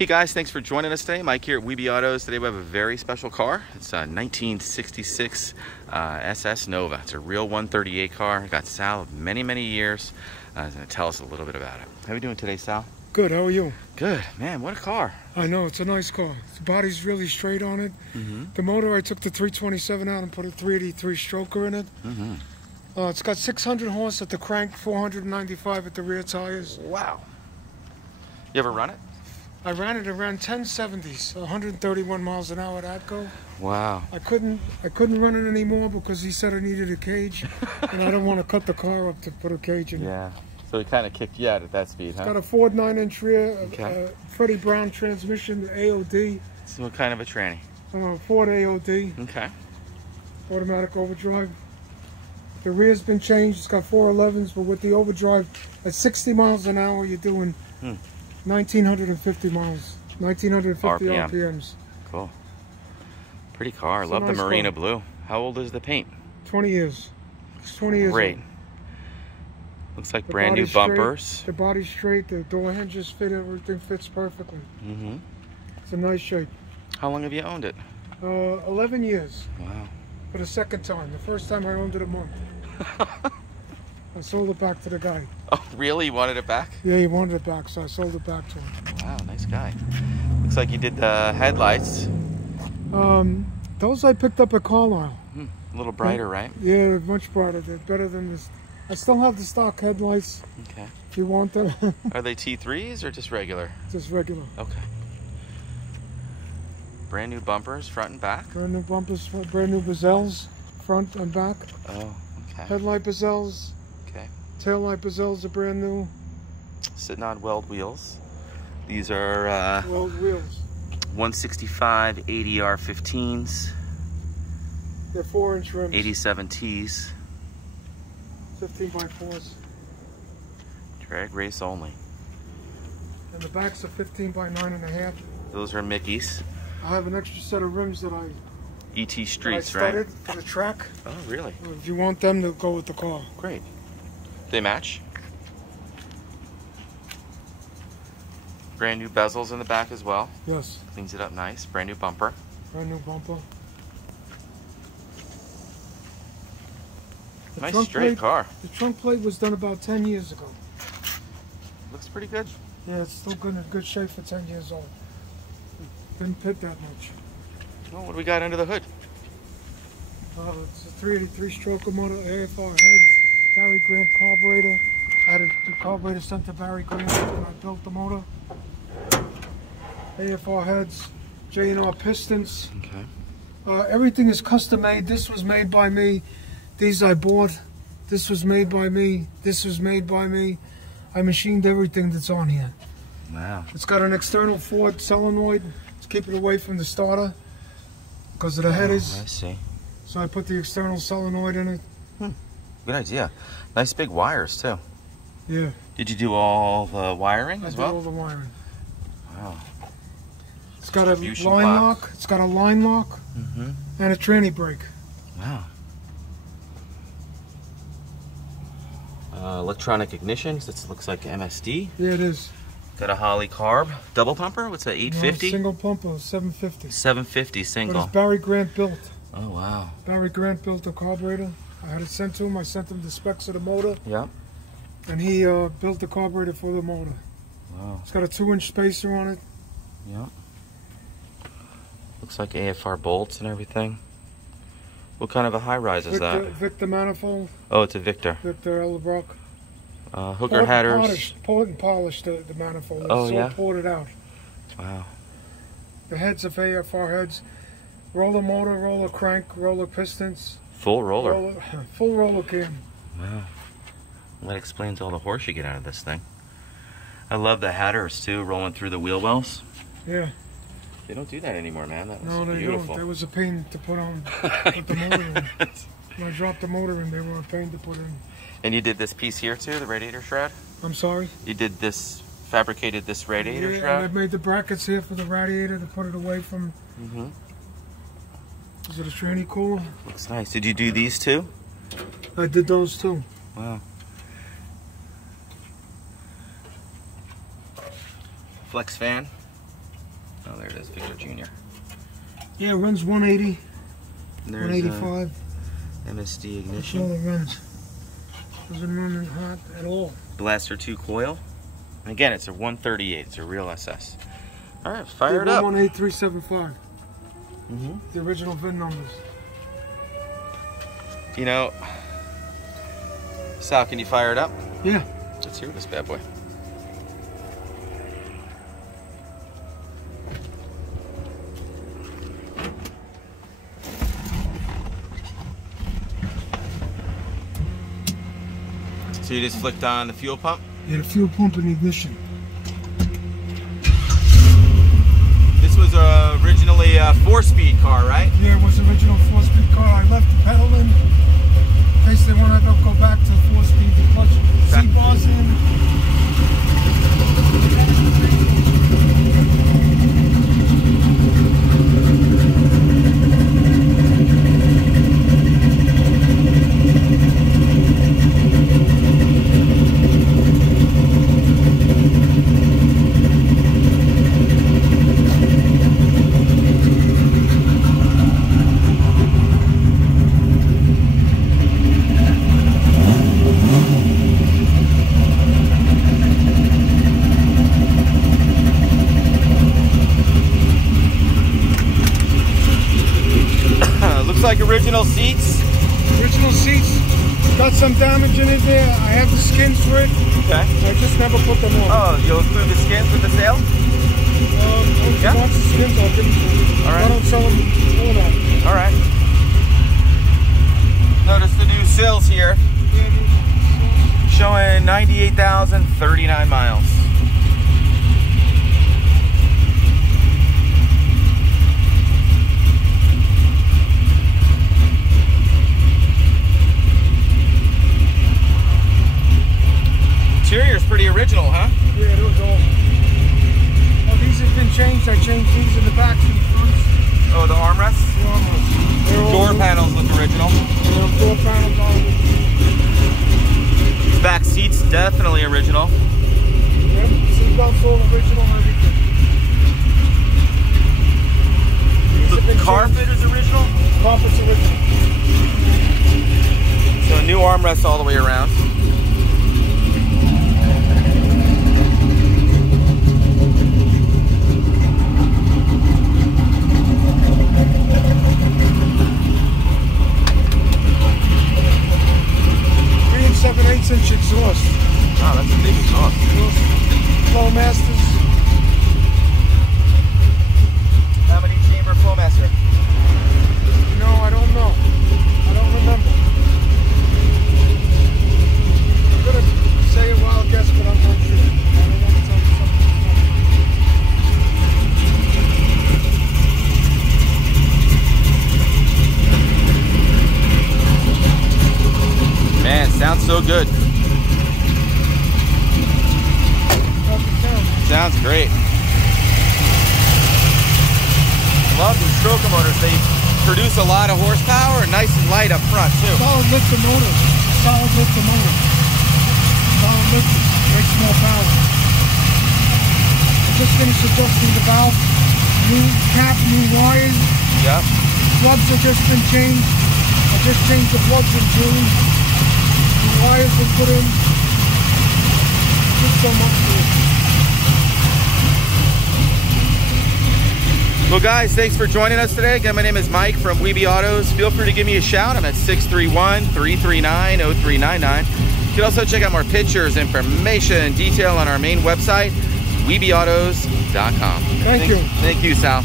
Hey guys, thanks for joining us today. Mike here at Weeby Autos. Today we have a very special car. It's a 1966 SS Nova. It's a real 138 car. Got Sal many years. He's going to tell us a little bit about it. How are you doing today, Sal? Good, how are you? Good. Man, what a car. I know, it's a nice car. The body's really straight on it. The motor, I took the 327 out and put a 383 stroker in it. It's got 600 horse at the crank, 495 at the rear tires. Wow. You ever run it? I ran it around 1070s, 131 miles an hour at ATCO. Wow. I couldn't run it anymore because he said I needed a cage, and I don't want to cut the car up to put a cage in. Yeah. So it kind of kicked you out at that speed, huh? It's got a Ford 9-inch rear, Okay. Freddy Brown transmission, AOD. So what kind of a tranny? Ford AOD. Okay. Automatic overdrive. The rear's been changed. It's got 411s, but with the overdrive, at 60 miles an hour, you're doing 1,950 miles. 1,950 RPMs. Cool. Pretty car. It's Love nice the Marina car. blue. How old is the paint? 20 years. It's 20 years Great. old. Looks like The brand new body's straight, bumpers. the body's straight. The door hinges fit. Everything fits perfectly. It's a nice shape. How long have you owned it? 11 years. Wow. For the second time. The first time I owned it a month. I sold it back to the guy. Oh, really? You wanted it back? Yeah, he wanted it back, so I sold it back to him. Wow, nice guy. Looks like you did the headlights. Those I picked up at Carlisle. A little brighter, right? Yeah, much brighter. They're better than this. I still have the stock headlights. Okay. If you want them. Are they T3s or just regular? Just regular. Okay. Brand new bumpers, front and back? Brand new bumpers, brand new bezels, front and back. Oh, okay. Headlight bezels. Okay. Tail light bezels are brand new. Sitting on Weld wheels. These are Weld wheels. 165 ADR 15s. They're 4-inch rims. 87 Ts. 15x4s. Drag race only. And the backs are 15 by 9.5. Those are Mickey's. I have an extra set of rims that I ET Streets, studded right? for the track. Oh, really? If you want them to go with the car. Great. They match? Brand new bezels in the back as well. Yes. Cleans it up nice. Brand new bumper. Brand new bumper. The Nice trunk straight plate, car. The trunk plate was done about 10 years ago. Looks pretty good. Yeah, it's still good in good shape for 10 years old. Didn't pit that much. Well, what do we got under the hood? It's a 383 stroker motor, AFR Heads, Barry Grant carburetor. I had the carburetor sent to Barry Grant when I built the motor. AFR Heads, J&R Pistons. Okay. Everything is custom made. This was made by me. These I bought. This was made by me. This was made by me. I machined everything that's on here. Wow. It's got an external Ford solenoid to keep it away from the starter because of the headers. I see. So I put the external solenoid in it. Good idea. Nice big wires too. Yeah. Did you do all the wiring as I did well? all the wiring. Wow. It's got a Distribution line block. lock. It's got a line lock and a tranny brake. Wow. Electronic ignition. This looks like MSD. Yeah, it is. Got a Holley carb. Double pumper? What's that, 850? Single pumper, 750. 750 But single. it's Barry Grant built. Oh, wow. Barry Grant built the carburetor. I had it sent to him. I sent him the specs of the motor. Yep. And he built the carburetor for the motor. Wow. It's got a 2-inch spacer on it. Yep. Looks like AFR bolts and everything. What kind of a high rise is that? Victor Manifold. Oh, it's a Victor. Victor Elderbrock. Hooker headers. Poured and polished the manifold. Oh, It's yeah? all poured it out. Wow. The heads of AFR heads. Roller motor, roller crank, roller pistons. Full roller. Full roller cam. Wow. That explains all the horse you get out of this thing. I love the headers too, rolling through the wheel wells. Yeah. They don't do that anymore, man. That was No, they beautiful. don't. That was a pain to put on. Put the motor in. When I dropped the motor in, they were a pain to put in. And you did this piece here too, the radiator shroud? I'm sorry? You did this, fabricated this radiator Yeah, shroud? and I made the brackets here for the radiator to put it away from. Is it a tranny cooler? Looks nice. Did you do these too? I did those too. Wow. Flex fan. Oh, there it is, Victor Jr. Yeah, it runs 180, And there's 185. MSD That's all Ignition. it runs. Doesn't run hot at all. Blaster II Coil. And again, it's a 138. It's a real SS. All right, fire it up. 18375. The original VIN numbers. You know, Sal, can you fire it up? Yeah. Let's hear this bad boy. So you just flicked on the fuel pump? Yeah, the fuel pump and ignition. This was originally a 4-speed car, right? Yeah, it was the original 4-speed car. I left the pedal in case they wanted to go back to 4-speed. The clutch C-bars in. Like original seats. Original seats. Got some damage in it there. I have the skins for it. Okay. I just never put them on. Oh, you'll include the skins with the sale? Once you want the skins, I'll give them to you. All right. I don't sell them all that. All right. Notice the new sills here. Showing 98,039 miles. Interior's pretty original, huh? Yeah, it was all. Oh, these have been changed. I changed these in the backs and the fronts. Oh, the armrests? The armrests. Door panels look original. Door panels all original. Back seats definitely original. Yep, seatbelts all original and everything. The carpet is original? Carpet's original. So a new armrest all the way around. Inch exhaust. Wow, that's a big exhaust. Flowmasters. How many chamber Flowmaster? No, I don't know. I don't remember. I'm gonna say a wild guess, but I'm not sure. I don't want to tell you something. Man, sounds so good. Sounds great. Love these stroker motors. They produce a lot of horsepower and nice and light up front too. Solid lifter motor. Solid lifter motor. Solid lifter. Makes more power. I just finished adjusting the valve. New cap, new wires. Yep. Plugs have just been changed. I just changed the plugs in June. The wires were put in. Just so much for it. Well guys, thanks for joining us today. Again, my name is Mike from Weeby Autos. Feel free to give me a shout. I'm at 631-339-0399. You can also check out more pictures, information, and detail on our main website, weebyautos.com. Thank you. Thank you, Sal.